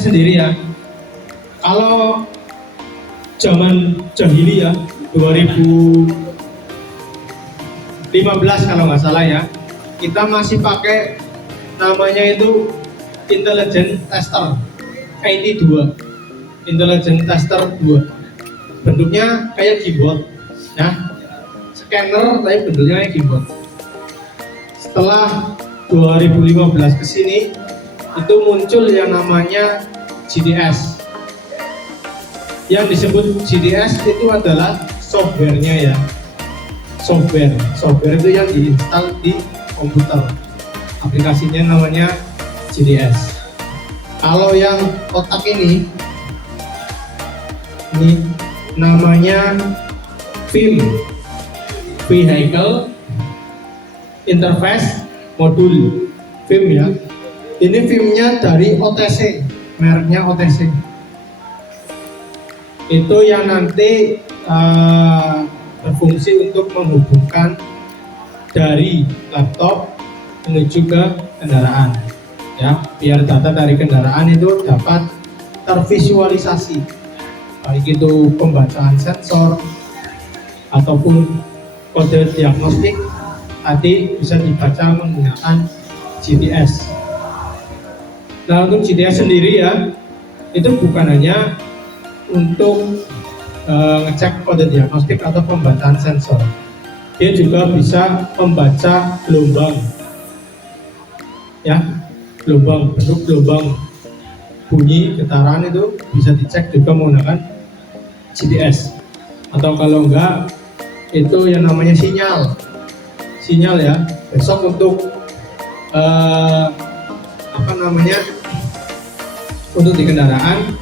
sendiri ya. Kalau zaman jahiliyah 2015 kalau nggak salah ya, kita masih pakai namanya itu Intelligent Tester IT2, Intelligent Tester 2. Bentuknya kayak keyboard ya, scanner tapi bentuknya kayak keyboard. Setelah 2015 ke sini itu muncul yang namanya GDS. Yang disebut GDS itu adalah softwarenya ya. Software itu yang diinstal di komputer. Aplikasinya namanya GDS. Kalau yang kotak ini namanya VIM, Vehicle Interface Module, VIM ya. Ini VIM-nya dari OTC, mereknya OTC. Itu yang nanti berfungsi untuk menghubungkan dari laptop menuju ke kendaraan, ya, biar data dari kendaraan itu dapat tervisualisasi, baik itu pembacaan sensor ataupun kode diagnostik tadi bisa dibaca menggunakan GDS. Nah, untuk GDS sendiri ya, itu bukan hanya untuk ngecek kode diagnostik atau pembacaan sensor. Dia juga bisa membaca gelombang, ya, bentuk gelombang bunyi getaran itu bisa dicek juga menggunakan GDS. Atau kalau enggak, itu yang namanya sinyal ya. Besok untuk untuk di kendaraan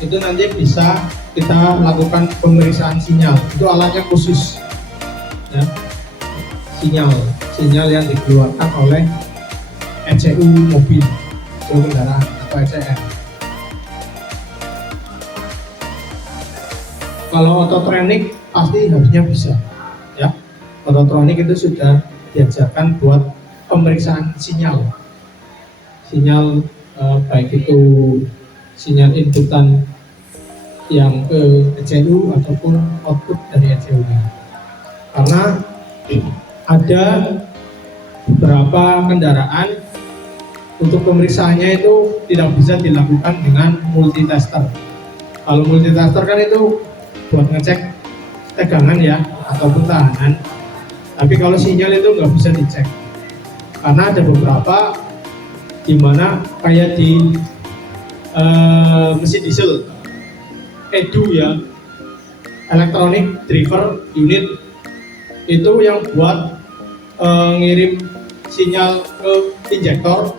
itu nanti bisa kita lakukan pemeriksaan sinyal. Itu alatnya khusus ya, sinyal yang dikeluarkan oleh ECU mobil, ECU kendaraan atau ECM. Kalau Autotronic pasti harusnya bisa ya. Autotronic itu sudah diajarkan buat pemeriksaan sinyal baik itu sinyal inputan yang ke ECU ataupun output dari ECU-nya. Karena ada beberapa kendaraan untuk pemeriksaannya itu tidak bisa dilakukan dengan multitester. Kalau multitester kan itu buat ngecek tegangan ya ataupun tahanan. Tapi kalau sinyal itu nggak bisa dicek karena ada beberapa di mana kayak di mesin diesel EDU ya, Electronic Driver Unit, itu yang buat ngirim sinyal ke injektor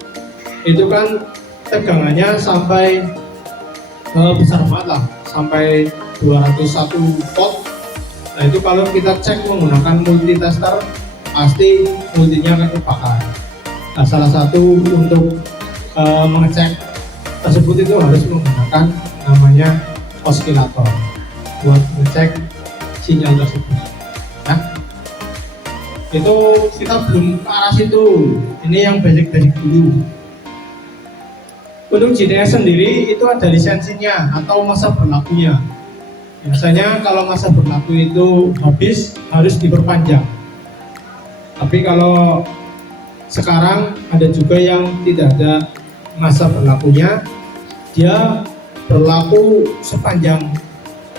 itu kan tegangannya sampai besar banget lah, sampai 201 volt. Nah itu kalau kita cek menggunakan multitester pasti multinya akan kebakar. Nah salah satu untuk mengecek tersebut itu harus menggunakan namanya osilator buat mengecek sinyal tersebut. Nah, itu kita belum ke arah situ. Ini yang basic dulu. Untuk GDS sendiri itu ada lisensinya atau masa berlakunya. Biasanya kalau masa berlaku itu habis harus diperpanjang. Tapi kalau sekarang ada juga yang tidak ada masa berlakunya, dia berlaku sepanjang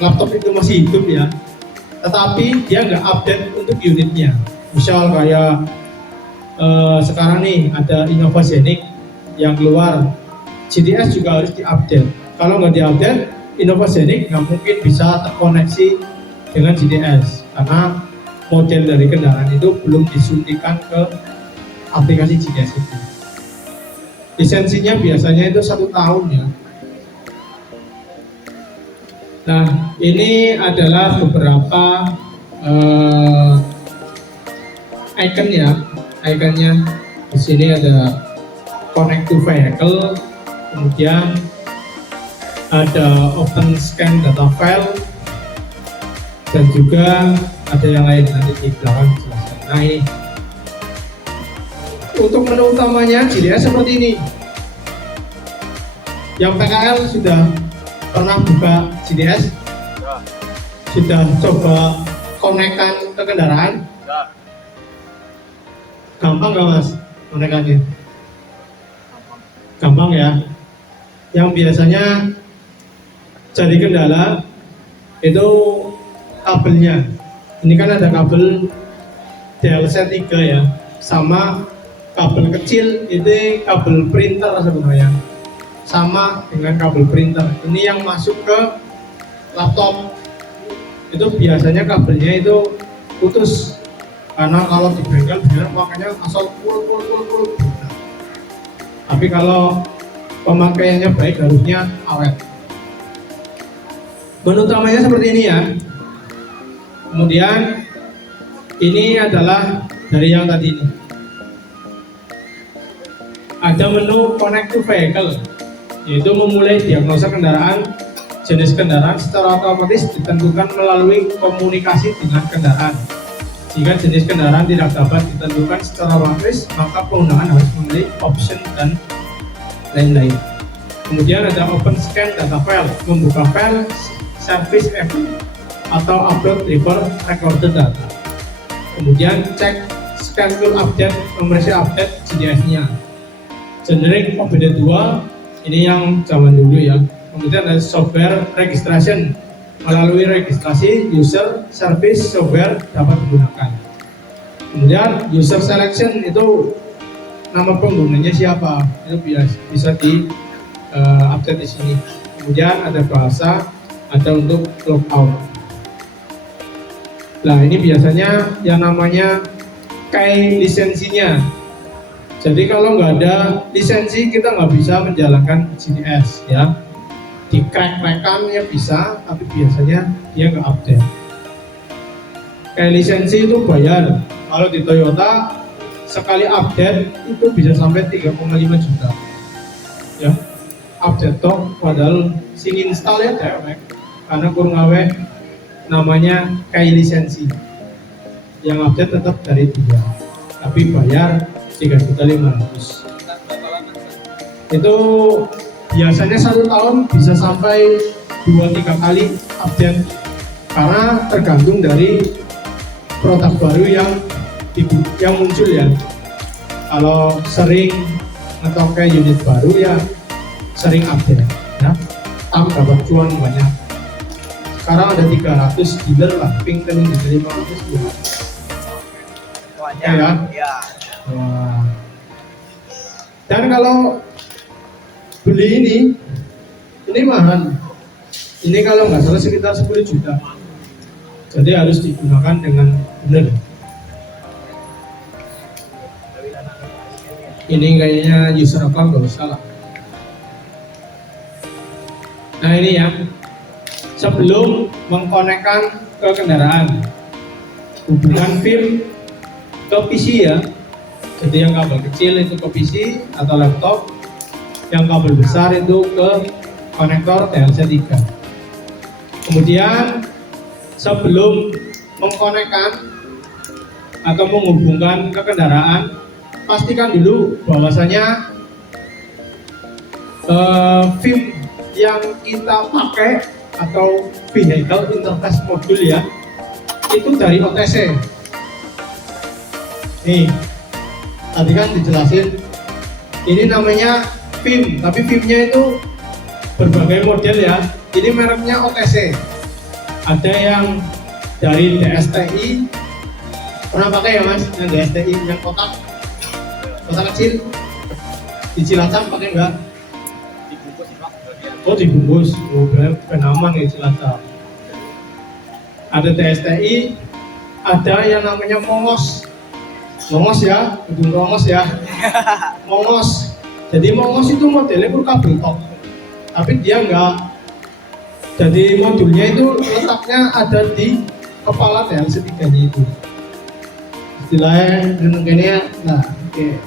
laptop itu masih hidup ya, tetapi dia nggak update untuk unitnya. Misal kayak sekarang nih ada Innovasionic yang keluar, GDS juga harus diupdate. Kalau nggak diupdate, Innovasionic nggak mungkin bisa terkoneksi dengan GDS karena model dari kendaraan itu belum disuntikan ke aplikasi GDS itu. Lisensinya biasanya itu 1 tahun ya. Nah, ini adalah beberapa icon ya. Iconnya di sini ada connect to vehicle, kemudian ada open scan data file, dan juga ada yang lain nanti di belakang jelaskan. Nah, untuk menu utamanya GDS seperti ini. Yang PKL sudah pernah buka GDS? Ya. Sudah coba konekkan ke kendaraan? Ya. Gampang nggak mas konekannya? Gampang ya. Yang biasanya jadi kendala itu kabelnya. Ini kan ada kabel DLC 3 ya, sama kabel kecil itu kabel printer sebenarnya, sama dengan kabel printer. Ini yang masuk ke laptop itu biasanya kabelnya itu putus, karena kalau di bengkel benar makanya asal pul. Tapi kalau pemakaiannya baik harusnya awet. Menu utamanya seperti ini ya. Kemudian ini adalah dari yang tadi ini. Ada menu connect to vehicle, yaitu memulai diagnosa kendaraan. Jenis kendaraan secara otomatis ditentukan melalui komunikasi dengan kendaraan. Jika jenis kendaraan tidak dapat ditentukan secara otomatis, maka penggunaan harus memilih option dan lain-lain. Kemudian ada open scan data file, membuka file service event atau upload record recorded data. Kemudian cek schedule update, memeriksa update GDS-nya. Generic OBD2, ini yang zaman dulu ya. Kemudian ada software registration, melalui registrasi user service software dapat digunakan. Kemudian user selection itu nama penggunanya siapa, itu bisa di update di sini. Kemudian ada bahasa, ada untuk logout. Nah ini biasanya yang namanya key lisensinya. Jadi kalau nggak ada lisensi kita nggak bisa menjalankan GDS ya. Di crack-crackan ya bisa, tapi biasanya dia nggak update. Kayak lisensi itu bayar. Kalau di Toyota sekali update itu bisa sampai 3,5 juta. Ya, update toh, padahal sing install ya dewek. Karena kurang awe namanya kayak lisensi. Yang update tetap dari dia, tapi bayar 3.500.000. Itu biasanya 1 tahun bisa sampai 2-3 kali update, karena tergantung dari produk baru yang muncul ya. Kalau sering ngetoke unit baru ya sering update ya, dapat cuan banyak. Sekarang ada 300 dealer lah, ping tening di 500 dealer. Ya. Wah. Dan kalau beli ini mahal. Ini kalau nggak salah sekitar 10 juta. Jadi harus digunakan dengan benar. Ini kayaknya user account nggak usah lah. Nah ini ya, sebelum mengkonekkan ke kendaraan, hubungan film ke PC ya. Jadi yang kabel kecil itu ke PC atau laptop, yang kabel besar itu ke konektor DLC 3. Kemudian sebelum mengkonekkan atau menghubungkan ke kendaraan, pastikan dulu bahwasanya film yang kita pakai atau vehicle interface module ya, itu dari OTC. Nih, tadi kan dijelasin ini namanya film, tapi filmnya itu berbagai model ya. Ini mereknya OTC. Ada yang dari DSTI, pernah pakai ya mas? Yang DSTI yang kotak kecil. Di Cilacap pakai enggak? Oh dibungkus. Oh benaman ya Cilacap. Ada DSTI, ada yang namanya Mongos. Mongos ya, gedung Mongos ya. Mongos. Jadi Mongos itu modelnya kabel tok, tapi dia enggak. Jadi modulnya itu letaknya ada di kepala DLC3-nya itu. Istilahnya gini, nah,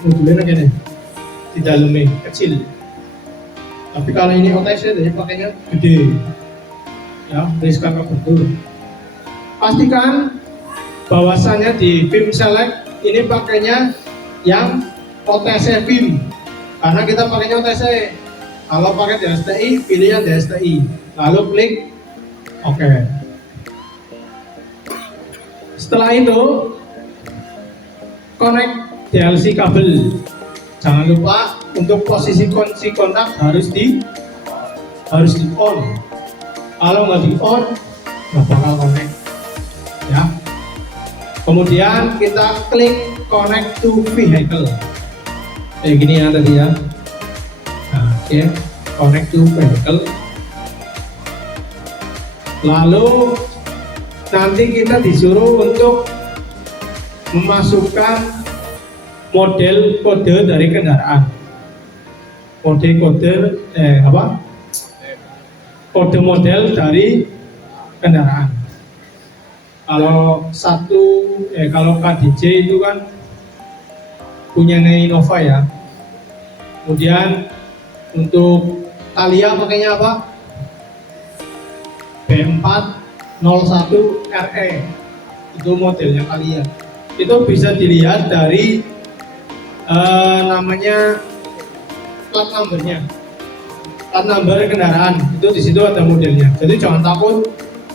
modulnya gini di dalamnya kecil. Tapi kalau ini OTC jadi pakainya gede, ya, riskan betul. Pastikan bahwasannya di film select ini pakainya yang OTC film, karena kita pakainya OTC. Kalau pakai DSTI, pilih yang DSTI. Lalu klik OK. Setelah itu, connect DLC kabel. Jangan lupa untuk posisi kunci kontak harus di on. Kalau nggak di on, nggak bakal connect. Ya. Kemudian kita klik connect to vehicle. Kayak gini ya tadi ya. Nah, oke, connect to vehicle. Lalu nanti kita disuruh untuk memasukkan model kode dari kendaraan. Kode model dari kendaraan. Kalau kalau KDJ itu kan punya Innova ya. Kemudian untuk Thalia pakainya apa? B401 RE. Itu modelnya Thalia. Itu bisa dilihat dari namanya plat numbernya. Plat number kendaraan itu di situ ada modelnya. Jadi jangan takut.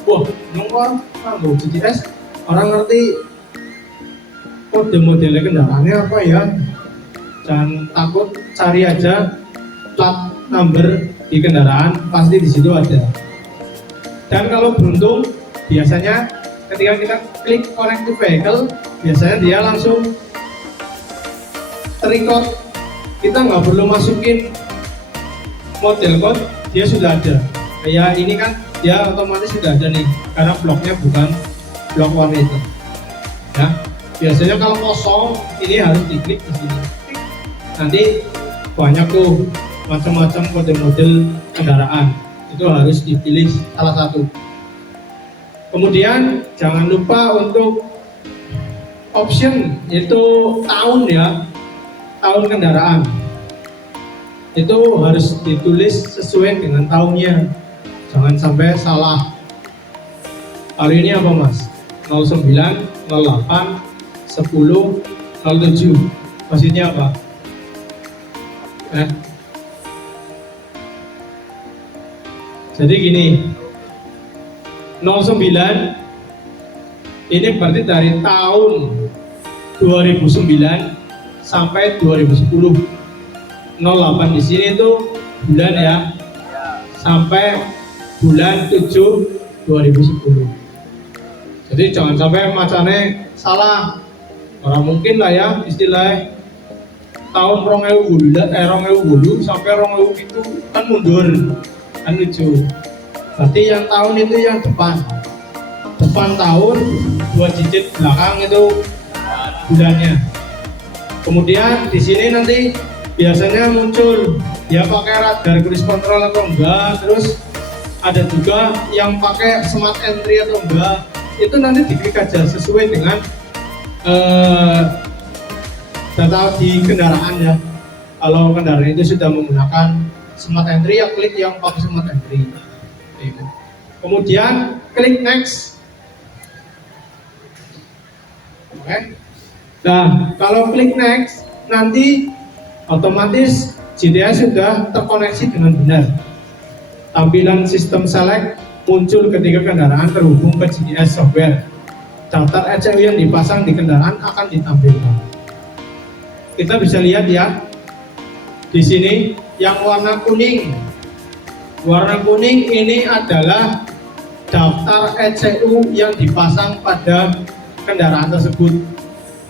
Wah, nongol nggak GPS, orang ngerti kode modelnya kendaraannya apa ya. Jangan takut, cari aja plat number di kendaraan, pasti di situ ada. Dan kalau beruntung, biasanya ketika kita klik connect to vehicle, biasanya dia langsung terrecord. Kita nggak perlu masukin model code, dia sudah ada. Kayak ini kan dia otomatis sudah ada nih, karena bloknya bukan blok warna hitam. Ya, biasanya kalau kosong ini harus diklik di sini. Nanti banyak tuh macam-macam kode model kendaraan, itu harus dipilih salah satu. Kemudian jangan lupa untuk option itu tahun ya, tahun kendaraan itu harus ditulis sesuai dengan tahunnya, jangan sampai salah. Kali ini apa mas? 09, 08, 10, 07, maksudnya apa? Jadi gini, 09 ini berarti dari tahun 2009 sampai 2010. 08 di sini itu bulan ya, sampai bulan 7 2010. Jadi jangan sampai macamnya salah. Orang mungkin lah ya istilahnya tahun 2010 sampai 2000 itu kan mundur, kan lucu. Berarti yang tahun itu yang depan tahun, 2 digit belakang itu bulannya. Kemudian di sini nanti biasanya muncul dia pakai radar cruise control atau enggak, terus ada juga yang pakai smart entry atau enggak. Itu nanti diklik aja sesuai dengan data di kendaraan ya. Kalau kendaraan itu sudah menggunakan smart entry, ya klik yang pakai smart entry. Kemudian klik next. Oke. Nah, kalau klik next nanti otomatis GTS sudah terkoneksi dengan benar. Tampilan sistem select muncul ketika kendaraan terhubung ke GTS software. Daftar ECU yang dipasang di kendaraan akan ditampilkan. Kita bisa lihat ya, di sini yang warna kuning. Warna kuning ini adalah daftar ECU yang dipasang pada kendaraan tersebut.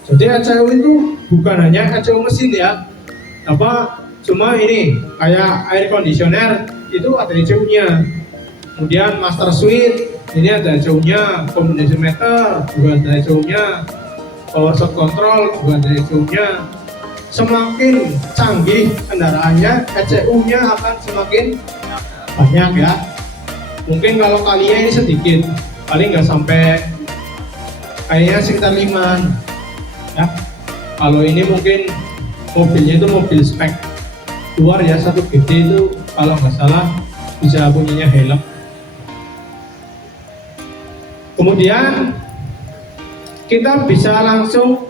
Jadi ECU itu bukan hanya ECU mesin ya, cuma ini kayak air conditioner itu ada ECU-nya. Kemudian master switch ini ada ECU-nya, combination meter juga ada ECU-nya, power shot control juga ada ECU-nya. Semakin canggih kendaraannya, ECU-nya akan semakin banyak ya. Mungkin kalau kalinya ini sedikit, paling nggak sampai, kayaknya sekitar 5 ya. Kalau ini mungkin mobilnya itu mobil spek luar ya, 1 GT itu kalau nggak salah bisa punyanya helm. Kemudian kita bisa langsung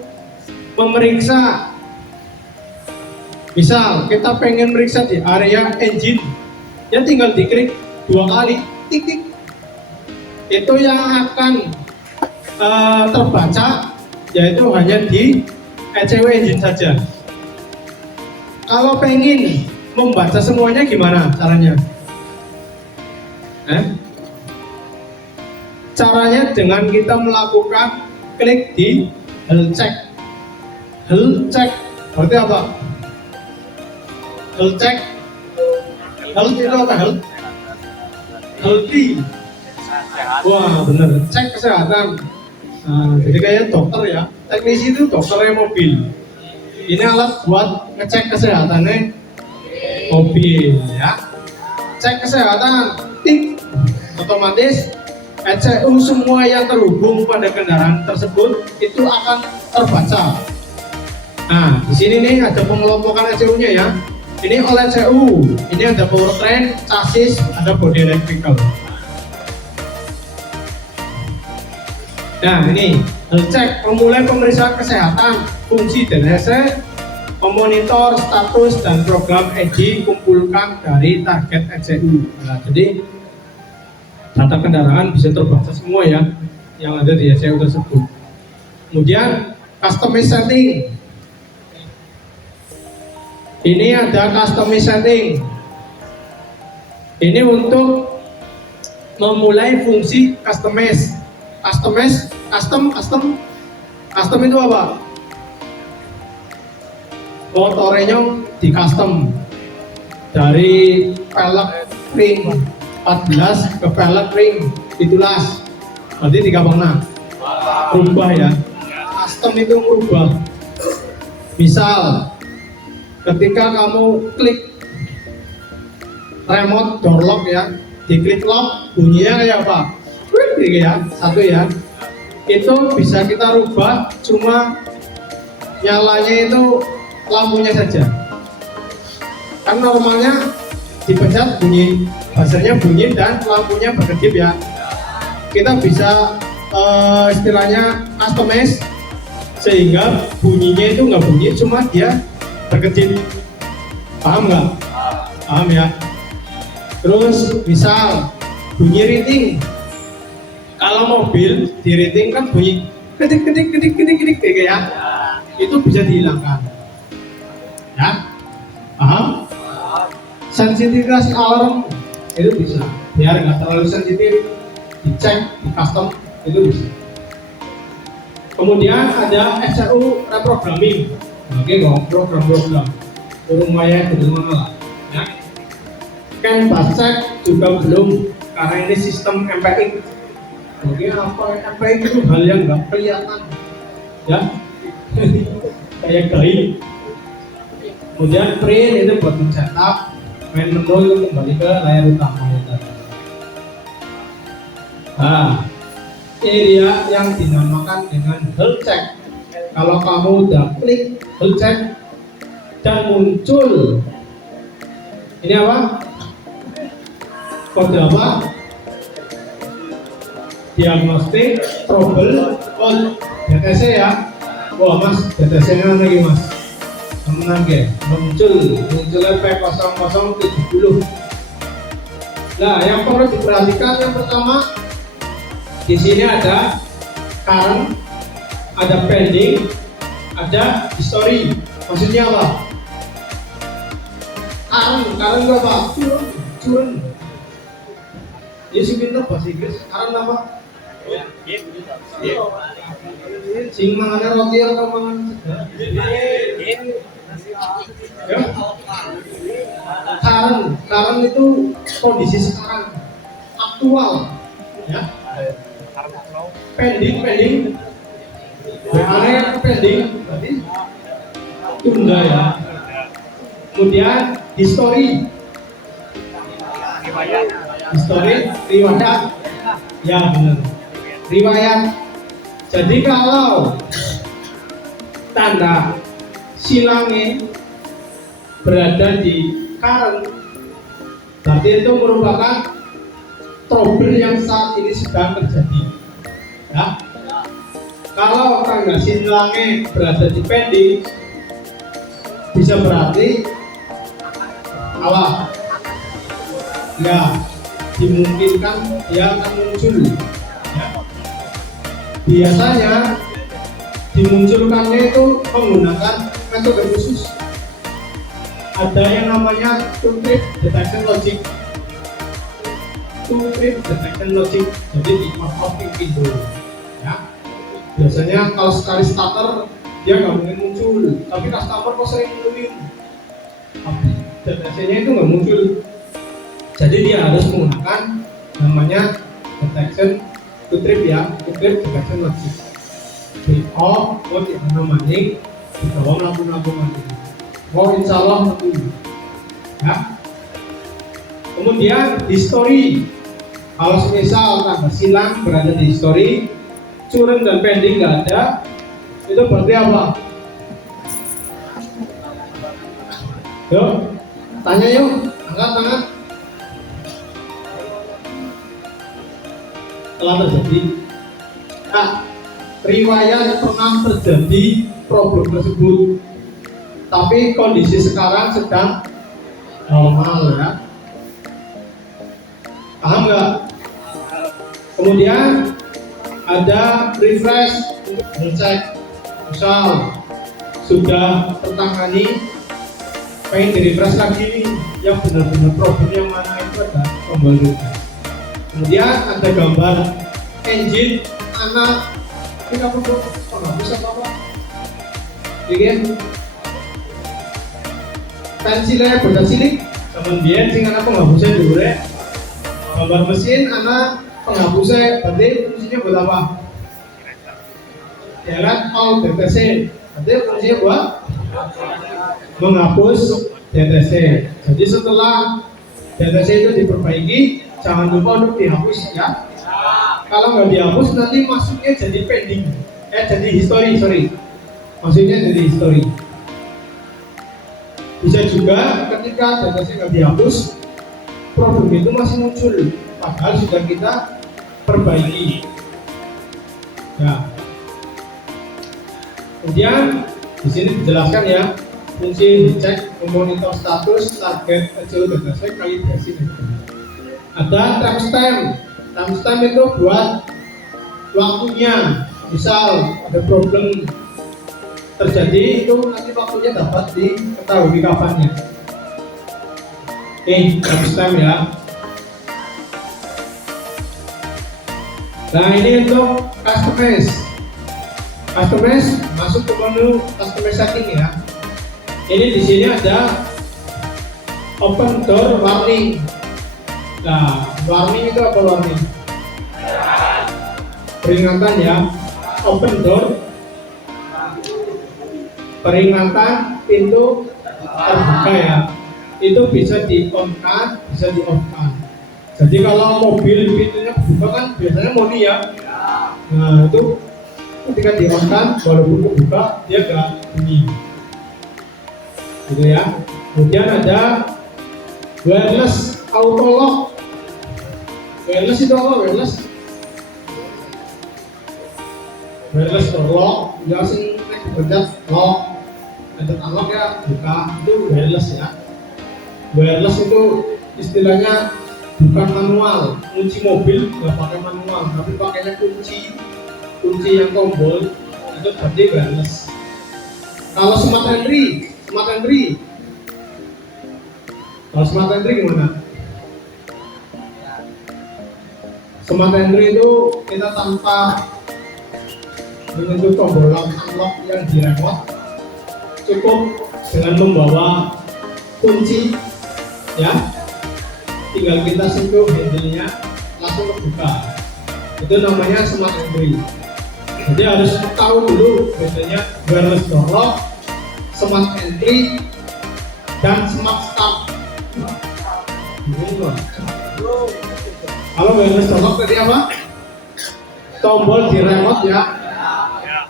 memeriksa Misal kita pengen meriksa di area engine, ya tinggal diklik 2 kali, tik tik. Itu yang akan terbaca yaitu hanya di ECU engine saja. Kalau pengen membaca semuanya gimana caranya? Caranya dengan kita melakukan klik di health check. Health check berarti apa? Health check. Health itu apa? Health? Healthy. Wah bener, cek kesehatan. Nah, jadi kayak dokter ya, teknisi itu dokternya mobil. Ini alat buat ngecek kesehatannya mobil ya. Cek kesehatan, tik, otomatis ECU semua yang terhubung pada kendaraan tersebut itu akan terbaca. Nah, di sini nih ada pengelompokan ECU-nya ya. Ini oleh ECU, ini ada powertrain, chassis, ada body electrical. Nah ini health check, memulai pemeriksaan kesehatan, fungsi DTC, memonitor status dan program ED kumpulkan dari target ECU. Nah, jadi data kendaraan bisa terbaca semua ya yang ada di ECU tersebut. Kemudian customize setting. Ini ada customize setting. Ini untuk memulai fungsi customize. Custom itu apa? Motornya di custom dari pelek ring 14 ke pelek ring 17, berarti 3 berubah ya. Custom itu merubah. Misal ketika kamu klik remote door lock ya, diklik lock bunyinya kayak apa? Ya, satu ya, itu bisa kita rubah, cuma nyalanya itu lampunya saja. Kan normalnya dipencet bunyi, buzzernya bunyi dan lampunya berkedip ya. Kita bisa istilahnya customize sehingga bunyinya itu nggak bunyi, cuma dia berkedip. Paham nggak? Paham ya. Terus misal bunyi rating. Kalau mobil di rating kan bunyi ketik kayak ya, itu bisa dihilangkan. Ya, paham? Sensitivitas alarm itu bisa, biar nggak terlalu sensitif, dicek, di custom itu bisa. Kemudian ada ECU reprogramming, oke dong, program lumayan lah. Ya. Can check juga belum, karena ini sistem MPX. Oke, apa itu hal yang nggak kelihatan ya, kayak gaib. Kemudian print itu buat mencetak, main menu itu kembali ke layar utama ya. Nah, ini dia yang dinamakan dengan health check. Kalau kamu udah klik health check dan muncul ini apa? Kode apa? Diagnostik trouble on DTC ya. Wah mas, DTC nya lagi mas, tenang ya, munculnya P0070. Nah yang perlu diperhatikan yang pertama, di sini ada current, ada pending, ada history. Maksudnya apa? Current berapa? Turun. Ini sih pinter bahasa Inggris. Current apa? Sing mangan roti atau mangan ya? Current itu kondisi sekarang, aktual ya. Pending area pending berarti tunda ya. Kemudian history riwayat ya benar, riwayat. Jadi kalau tanda silangnya berada di current, berarti itu merupakan trouble yang saat ini sedang terjadi ya. Kalau tanda silangnya berada di pending, bisa berarti apa? Ya, dimungkinkan dia akan muncul. Ya. Biasanya dimunculkannya itu menggunakan metode khusus. Ada yang namanya two-trip detection logic. Two-trip detection logic. Jadi di off-off pintu. Ya. Biasanya kalau sekali starter dia nggak mungkin muncul, tapi customer kok sering nungguin. Deteksinya itu nggak muncul. Jadi dia harus menggunakan namanya detection two-trip ya, two-trip detection logic. Oh, tidak namanya di bawah lampu-lampu mati. Oh, insya Allah nanti. Ya. Kemudian history. Kalau semisal tanda silang berada di history, curang dan pending nggak ada, itu berarti apa? Yuk, tanya yuk, angkat tangan. Telah terjadi. Nah, riwayat pernah terjadi problem tersebut, tapi kondisi sekarang sedang normal ya. Paham nggak? Kemudian ada refresh untuk ngecek, misal sudah tertangani, pengen di refresh lagi nih, yang benar-benar problem yang mana itu ada tombol refresh. Kemudian ada gambar engine anak, ini apa tuh? Penghapus apa? Ini pensilnya beda cilik, kemudian sing anak penghapusnya dulu ya. Gambar mesin anak penghapusnya, berarti fungsinya buat apa? Delete all DTC, berarti fungsinya buat menghapus DTC. Jadi setelah DTC itu diperbaiki, jangan lupa untuk dihapus ya. Kalau nggak dihapus nanti masuknya jadi pending, jadi history, maksudnya jadi history. Bisa juga ketika DTC nggak dihapus, problem itu masih muncul, padahal sudah kita perbaiki. Ya. Kemudian di sini dijelaskan ya, fungsi dicek, memonitor status, target, kecil DTC, kalibrasi. Ada timestamp. Timestamp itu buat waktunya. Misal ada problem terjadi, itu nanti waktunya dapat diketahui kapannya. Oke, timestamp ya. Nah ini untuk customize. Customize masuk ke menu customize setting ya. Ini di sini ada open door warning. Nah, warning itu apa warning? Peringatan ya. Open door, peringatan pintu terbuka ya. Itu bisa di-on-kan, bisa di-off-kan. Jadi kalau mobil pintunya buka kan biasanya moni ya. Nah itu ketika di-on-kan, walaupun kebuka dia nggak bunyi. Gitu ya. Kemudian ada wireless auto lock. Wireless itu apa? Wireless lock, ya sing nek dipencet lock, pencet unlock ya buka, itu wireless ya. Wireless itu istilahnya bukan manual, kunci mobil nggak pakai manual, tapi pakainya kunci yang tombol, itu berarti wireless. Kalau smart entry, kalau smart entry gimana? Smart entry itu kita tanpa menyentuh tombol unlock yang di remote, cukup dengan membawa kunci ya, tinggal kita sentuh handle-nya langsung terbuka. Itu namanya smart entry. Jadi harus tahu dulu bedanya wireless door lock, smart entry, dan smart start. Kalau wireless door lock tadi apa? Tombol di remote ya,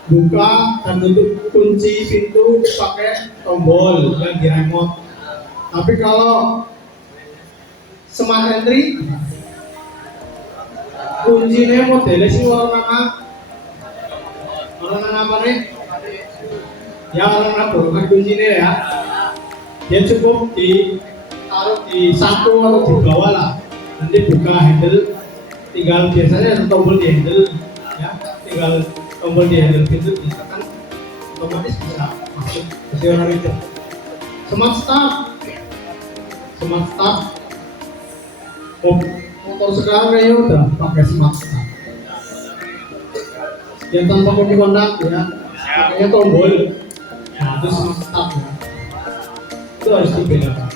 buka dan tutup kunci pintu pakai tombol yang di remote. Tapi kalau smart entry, kuncinya modelnya sih warna apa nih? Ya warna bolongan kuncinya ya. Dia cukup ditaruh di saku atau di bawah lah. Nanti buka handle, tinggal biasanya ada tombol di handle, ya, tinggal tombol di handle itu ditekan, otomatis bisa masuk ke teori itu. Smart start, motor sekarang kayaknya udah pakai smart start. Yang tanpa kunci kontak ya, pakainya tombol, nah itu smart start ya. Itu harus dibedakan.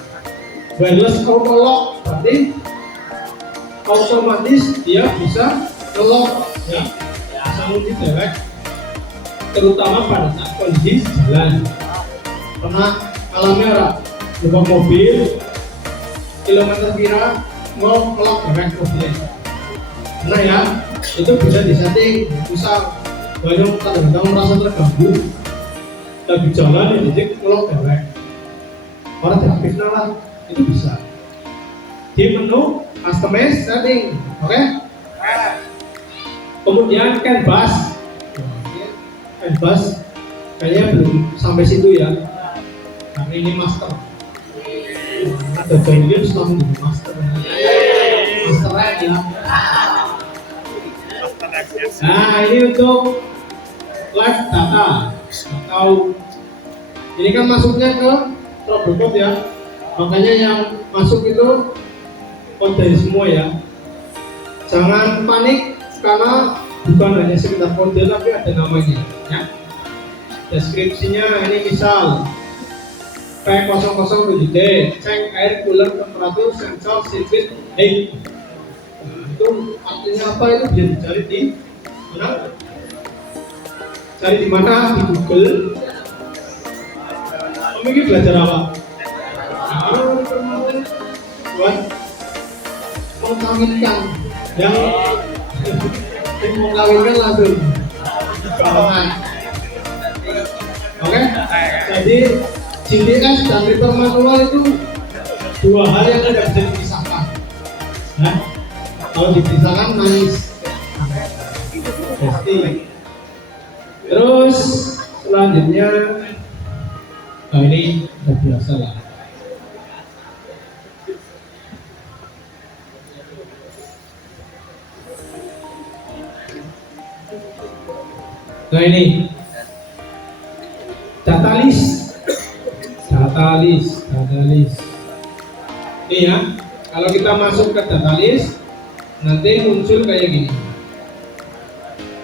Wireless auto lock berarti otomatis dia bisa nge-lock ya, bisa ngunci dewek, terutama pada saat kondisi jalan. Pernah alami orang buka mobil kilometer kira mau nge-lock dewek mobil. Nah ya, itu bisa disetting. Misal banyak kadang-kadang merasa terganggu lagi jalan ya, jadi nge-lock dewek orang diaktifkan lah, itu bisa di menu customize setting, oke? Kemudian canvas kayaknya belum sampai situ ya, karena ini master. Ada join langsung di master ya. Nah ini untuk live data atau ini kan masuknya ke Robocop ya, makanya yang masuk itu kode semua ya. Jangan panik karena bukan hanya sekedar kode tapi ada namanya ya. Deskripsinya ini misal P007D cek air cooler temperatur sensor sirkuit heat. Nah, itu artinya apa, itu bisa dicari di mana? Cari di mana? Di Google. Kamu ini belajar apa? Buat mengkawinkan yang mengkawinkan langsung barengan. Oke? Jadi GPS dan reader manual itu dua hal yang tidak bisa dipisahkan. Nah, kalau dipisahkan nangis. Pasti. Terus selanjutnya, nah ini udah biasa lah. Nah ini data list. Ini ya, kalau kita masuk ke data list nanti muncul kayak gini.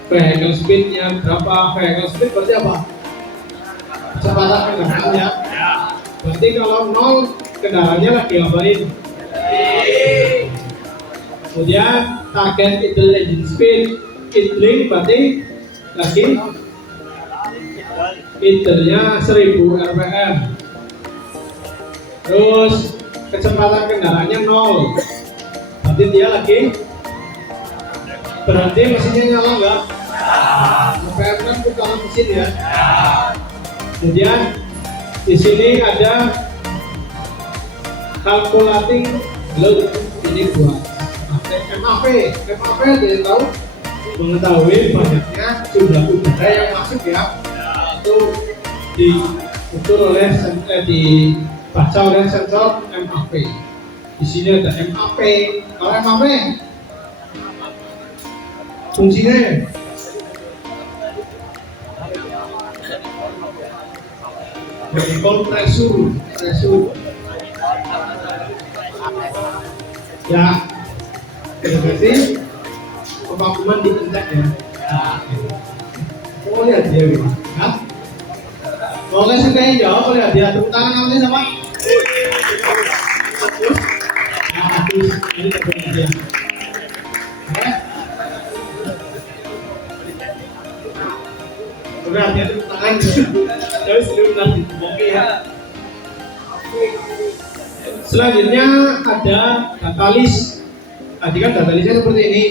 Vehicle speednya berapa? Vehicle speed berarti apa? Kecepatan kendaraan ya. Berarti kalau 0 kendaraannya lagi ngapain? Kemudian target idle engine speed, idling berarti lagi idle-nya 1000 rpm. Terus kecepatan kendaraannya 0, berarti dia lagi, berarti mesinnya nyala enggak? rpm kan putaran mesin ya. Kemudian di sini ada calculating load, ini buat MAP dia tahu mengetahui banyaknya jumlah udara yang masuk ya, itu diukur oleh dibaca oleh sensor MAP. Di sini ada MAP. Kalau MAP fungsinya vehicle pressure ya, berarti kevakuman dicek ya. Oh lihat dia gitu ya. Boleh sekali jawab, lihat dia, tepuk tangan nanti sama. Nah, terus ini tepuk dia. Udah dia tepuk tangan. Terus lu nanti oke ya. Selanjutnya ada data list. Tadi kan data listnya seperti ini.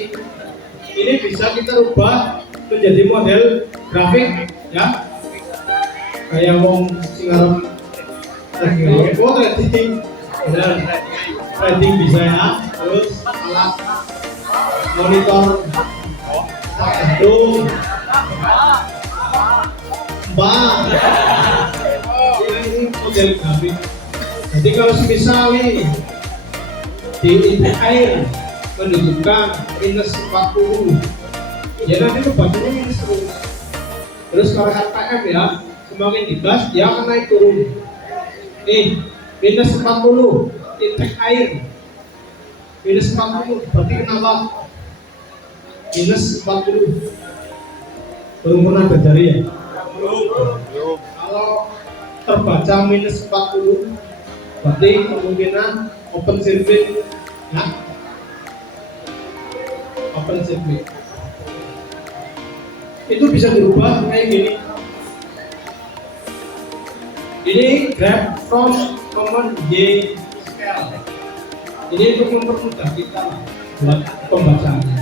Ini bisa kita ubah menjadi model grafik ya. Kayak wong singarep trading. Trading bisa ya. Terus alat monitor gedung. Ini model grafik. Jadi kalau semisal nih di intake air menunjukkan minus 40, ya nanti itu bacanya minus terus kalau RPM ya, semakin digas dia akan naik turun. Nih minus 40 intake air, minus 40 berarti kenapa? Minus 40 belum pernah belajar ya? Kalau terbaca minus 40 berarti kemungkinan open circuit ya, open circuit itu bisa dirubah kayak gini. Ini grab from common J scale. Ini untuk mempermudah kita buat pembacaannya.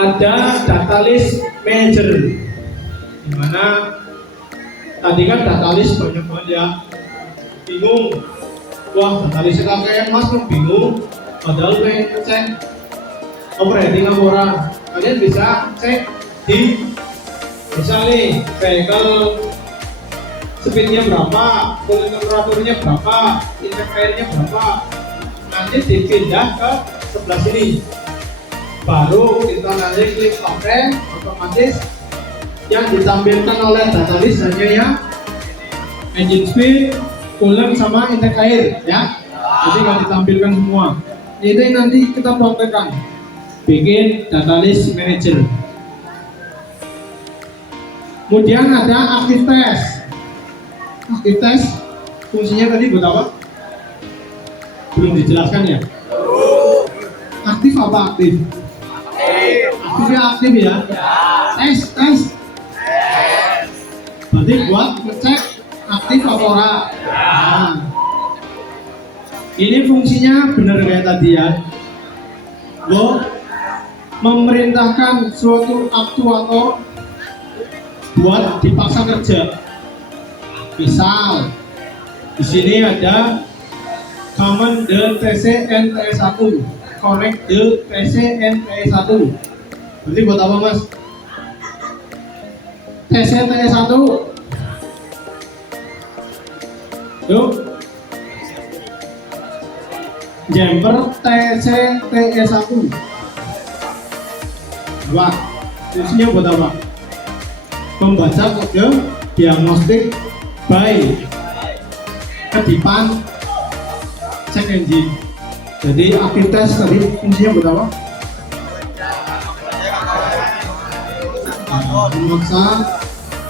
Ada data list manager, dimana tadi kan data list banyak banget ya, bingung. Wah, data listnya kakek mas bingung. Padahal pengen cek operating apa. Kalian bisa cek di misalnya vehicle speednya berapa, cooling temperaturnya berapa, intake airnya berapa. Nanti dipindah ke sebelah sini. Baru kita nanti klik OK, otomatis yang ditampilkan oleh data list hanya yang engine speed, coolant sama intake air ya. Jadi nggak ditampilkan semua. Ini nanti kita praktekkan. Bikin data list manager. Kemudian ada active test. Active test fungsinya tadi buat apa? Belum dijelaskan ya? Aktif apa aktif? Aktifnya aktif ya? Tes. Berarti buat ngecek aktif apa ora. Nah, ini fungsinya benar kayak tadi ya. Lo memerintahkan suatu aktuator buat dipaksa kerja. Misal di sini ada command the TC NTE1, connect the TC NTE1. Berarti buat apa mas? TC NTE1 yuk jumper TC NTE1 apa? Fungsinya buat apa? Membaca kode diagnostik by kedipan check engine. Jadi aktivitas tadi fungsinya buat apa? Memaksa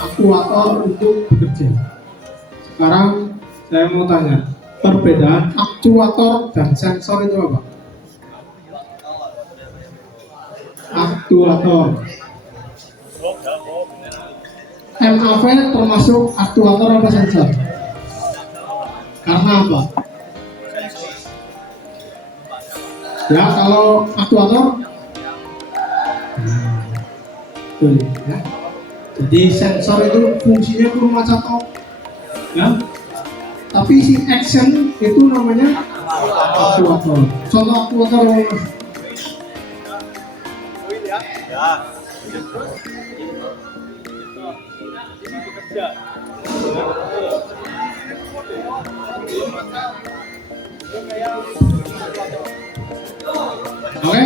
aktuator untuk bekerja. Sekarang saya mau tanya, perbedaan aktuator dan sensor itu apa? Aktuator MAV termasuk aktuator apa sensor? Karena apa? Ya kalau aktuator ya. Jadi sensor itu fungsinya kurang satu ya. Tapi si action itu namanya aktuator. Contoh aktuator apa? Oke,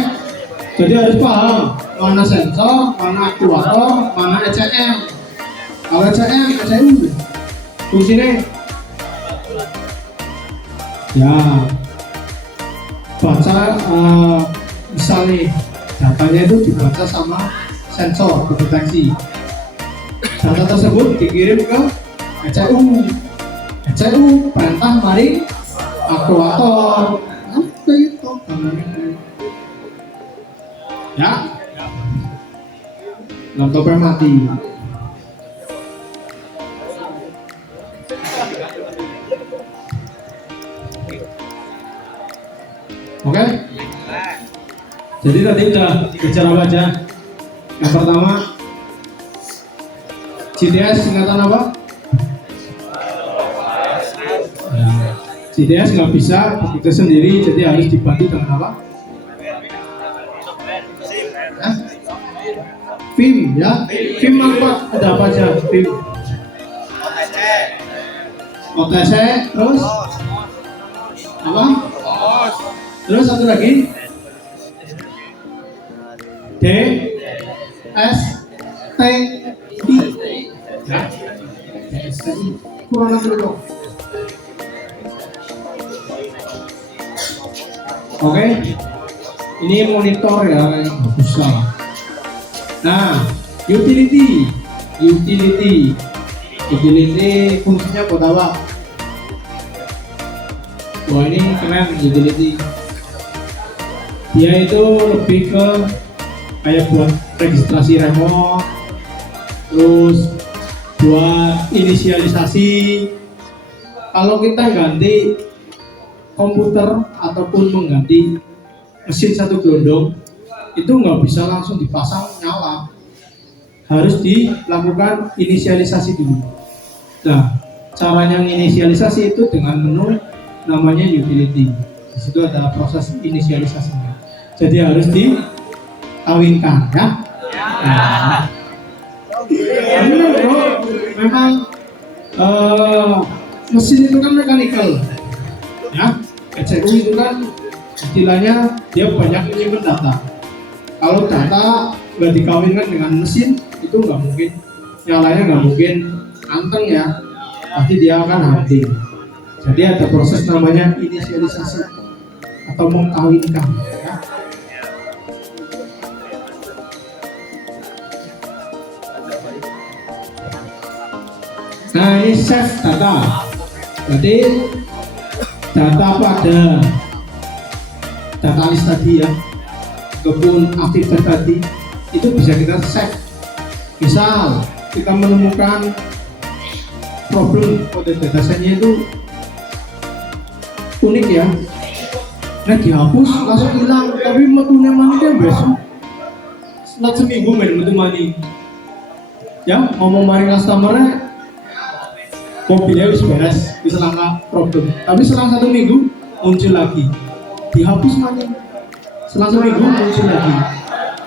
jadi harus paham mana sensor, mana aktuator, mana ECM. Kalau ECM, ECU fungsinya ya baca misalnya datanya itu dibaca sama sensor deteksi. Data tersebut dikirim ke ECU. ECU perintah mari aktuator. Apa itu? Ya, laptopnya mati. Oke? Jadi tadi udah bicara apa aja? Yang pertama, GTS singkatan apa? GTS nggak bisa bekerja sendiri, jadi harus dibantu dengan apa? Film ya, film apa? Ada apa aja? Film OTC, terus apa? Terus satu lagi D S T I ya. DSTI kurang dulu dong. Oke, ini monitor ya yang besar. Nah, utility fungsinya buat apa? Wah, ini keren utility. Dia itu lebih ke kayak buat registrasi remote, terus buat inisialisasi. Kalau kita ganti komputer ataupun mengganti mesin satu gelondong, itu nggak bisa langsung dipasang nyala, harus dilakukan inisialisasi dulu. Nah, caranya inisialisasi itu dengan menu namanya utility. Di situ ada proses inisialisasinya. Jadi harus dikawinkan ya. Nah, ini bro, memang mesin itu kan mechanical ya. ECU itu kan istilahnya dia banyak menyimpan data. Kalau data nggak dikawinkan dengan mesin itu nggak mungkin nyalanya, nggak mungkin anteng ya, pasti dia akan hunting. Jadi ada proses namanya inisialisasi atau mengkawinkan ya. Nah, ini save data. Jadi data pada data list tadi ya, ataupun aktif tadi itu bisa kita save. Misal kita menemukan problem kode datasenya itu unik ya, nah dihapus langsung hilang, tapi metunya mani kan besok setelah seminggu main metu mani ya, ngomong mari customernya mobilnya wis beres, bisa langkah problem, tapi selang 1 minggu muncul lagi, dihapus mani, selang 1 minggu muncul lagi.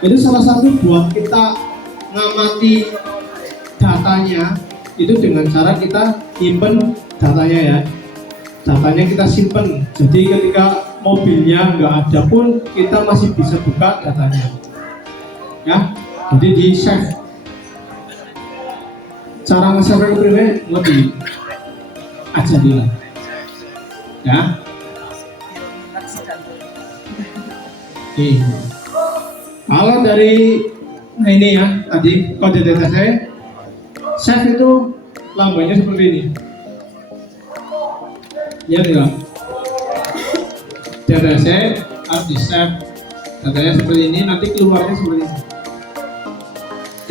Itu salah satu buat kita ngamati datanya itu dengan cara kita simpen datanya ya, datanya kita simpen. Jadi ketika mobilnya nggak ada pun kita masih bisa buka datanya ya, jadi di save. Cara nge-save pribadi lebih aja dia ya. Kalau dari ini ya tadi kode data saya save itu lambangnya seperti ini ya, enggak data saya harus di save datanya seperti ini, nanti keluarnya seperti ini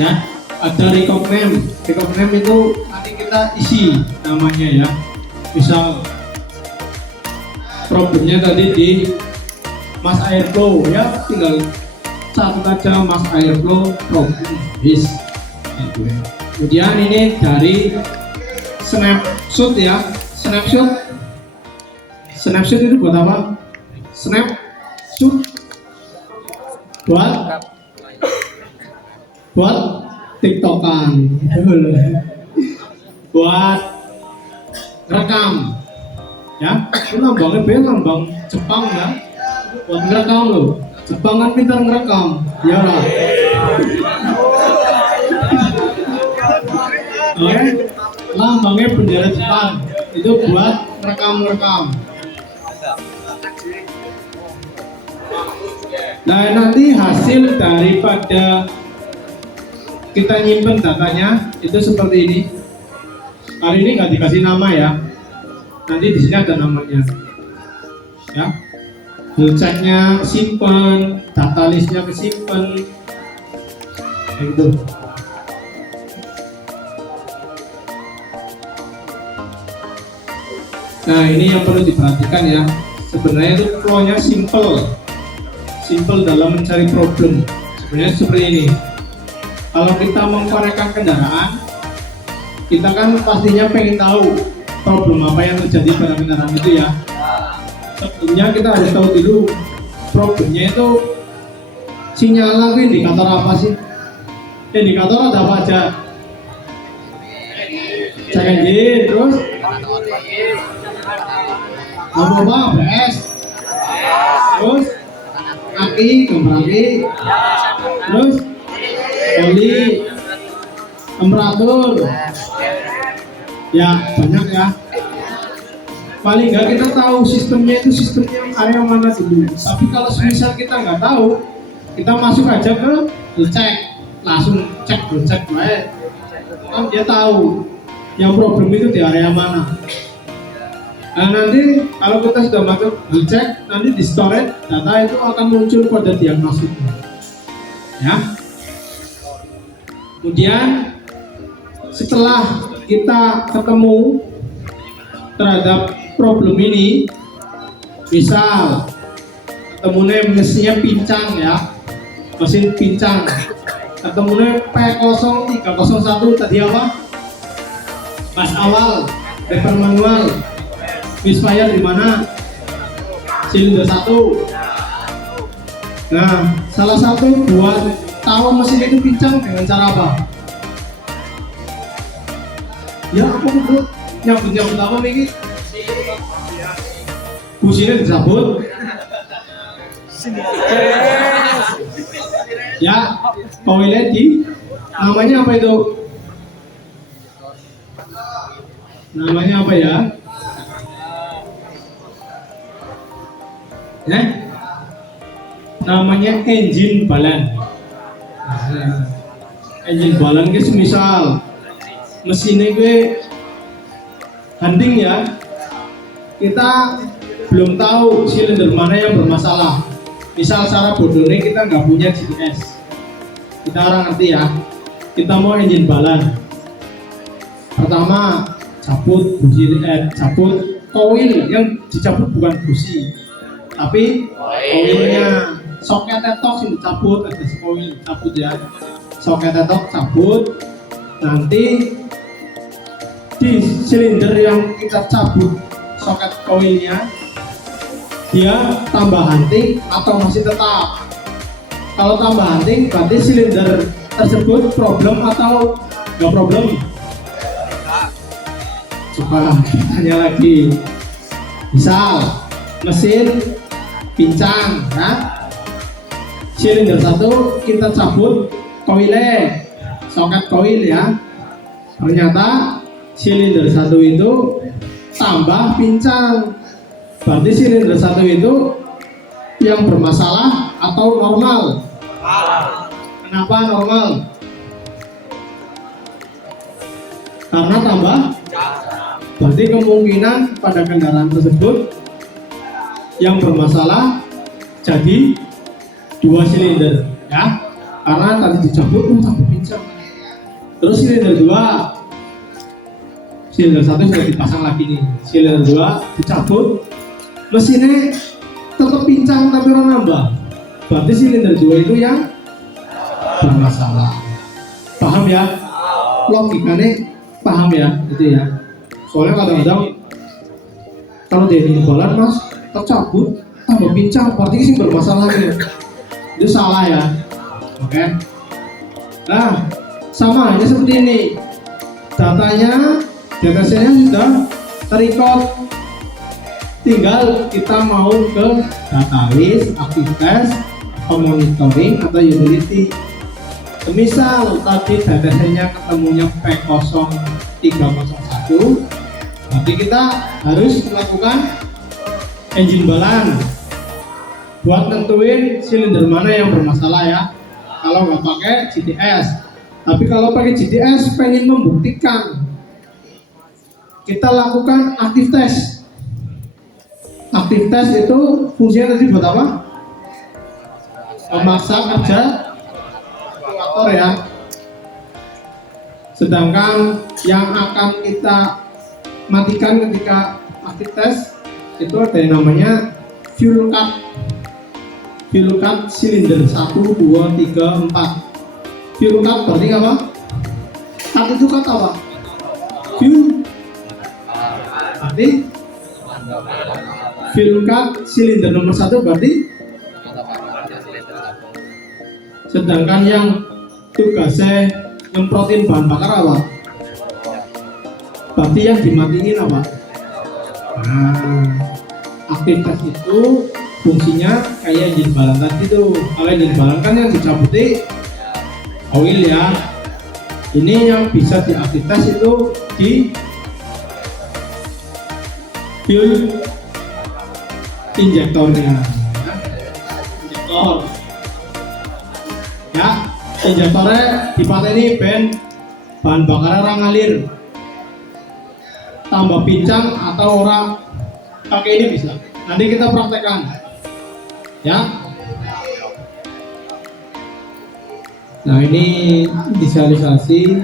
ya. Ada record name itu nanti kita isi namanya ya, misal problemnya tadi di Mas Airflow ya, tinggal catat aja Mas Airflow problem bis gitu ya. Kemudian ini dari snapshot ya, snapshot itu buat apa? Snapshot buat tiktokan, buat rekam ya. Itu lambangnya beda, lambang Jepang ya, buat ngerekam loh. Jepang kan pintar ngerekam ya lah. Oke, lambangnya bendera Jepang itu buat ngerekam. Nah, nanti hasil daripada kita nyimpen datanya itu seperti ini. Kali ini nggak dikasih nama ya, nanti di sini ada namanya ya. Checknya simpen, data listnya kesimpen kayak gitu. Nah, ini yang perlu diperhatikan ya, sebenarnya itu flow-nya simple dalam mencari problem. Sebenarnya seperti ini. Kalau kita mengkorekkan kendaraan, kita kan pastinya pengen tahu problem apa yang terjadi pada kendaraan itu ya. Sebelumnya kita harus tahu dulu problemnya itu sinyal atau indikator apa sih? Indikator ada apa aja? Check engine, terus Apa BS? Terus aki, gambar aki. Terus oli, temperatur. Ya banyak ya. Paling nggak kita tahu sistemnya itu sistemnya area mana dulu. Tapi kalau misal kita nggak tahu, kita masuk aja ke cek, langsung cek baik. Kan dia tahu yang problem itu di area mana. Nah nanti kalau kita sudah masuk cek, nanti di storage data itu akan muncul pada diagnosisnya. Ya. Kemudian setelah kita ketemu terhadap problem ini, misal ketemunya mesinnya pincang ya, mesin pincang, ketemunya P0301 tadi apa? Pas awal, lever manual, misfire di mana? Silinder 1. Nah, salah satu buat tahu mesin itu pincang dengan cara apa? Ya, aku bro, nyabut apa nih? Businya disabut. Ya, koilnya di namanya apa itu? Namanya apa ya? Namanya engine balan. Engine balan ke semisal mesinnya gue hunting ya, kita belum tahu silinder mana yang bermasalah. Misal secara bodohnya kita nggak punya GPS, kita orang ngerti ya, kita mau engine balan. Pertama cabut busi, cabut koil, yang dicabut bukan busi tapi koilnya. Soketnya tok sih dicabut, ada koil cabut ya, soketnya tok cabut. Nanti di silinder yang kita cabut soket koilnya, dia tambah hunting atau masih tetap? Kalau tambah hunting berarti silinder tersebut problem atau nggak problem? Coba tanya lagi. Misal mesin pincang ya, silinder 1 kita cabut koilnya, soket koil ya, ternyata silinder 1 itu tambah pincang. Berarti silinder 1 itu yang bermasalah atau normal? Kenapa normal? Karena tambah. Berarti kemungkinan pada kendaraan tersebut yang bermasalah jadi 2 silinder ya, karena tadi dicabut tambah pincang. Terus silinder 2, silinder 1 sudah dipasang lagi nih, silinder 2 dicabut, mesinnya tetap pincang tapi orang nambah. Berarti silinder 2 itu yang bermasalah. Paham ya? Logikanya paham ya? Itu ya. Soalnya kadang-kadang kalau dia ingin balan mas, tercabut tambah pincang, berarti sih bermasalah gitu. Itu salah ya. Oke. Nah, sama aja seperti ini. Datanya, datasetnya sudah terrecord. Tinggal kita mau ke database, active test, monitoring atau utility. Misal tadi datasetnya ketemunya P0301, berarti kita harus melakukan engine balan buat tentuin silinder mana yang bermasalah ya. Kalau nggak pakai GTS, tapi kalau pakai GTS pengen membuktikan, kita lakukan active test. Active test itu fungsinya tadi buat apa? Memaksa kerja aktuator ya. Sedangkan yang akan kita matikan ketika active test itu ada yang namanya fuel cut. Fuel cut silinder 1, 2, 3, 4. Fuel cut berarti apa? Cut itu cut apa? Fuel berarti fuel cut silinder nomor 1 berarti. Sedangkan yang tugasnya nyemprotin bahan bakar apa? Berarti yang dimatiin apa? Nah, aktivitas itu fungsinya kayak engine balon tadi tuh. Kalau engine balon kan yang dicabuti oil ya. Ini yang bisa diaktifkan itu di fuel injektornya. Injektor. Ya, injektornya dipateni ben bahan bakarnya orang ngalir. Tambah pincang atau orang pakai ini bisa. Nanti kita praktekkan. Ya. Nah, ini visualisasi.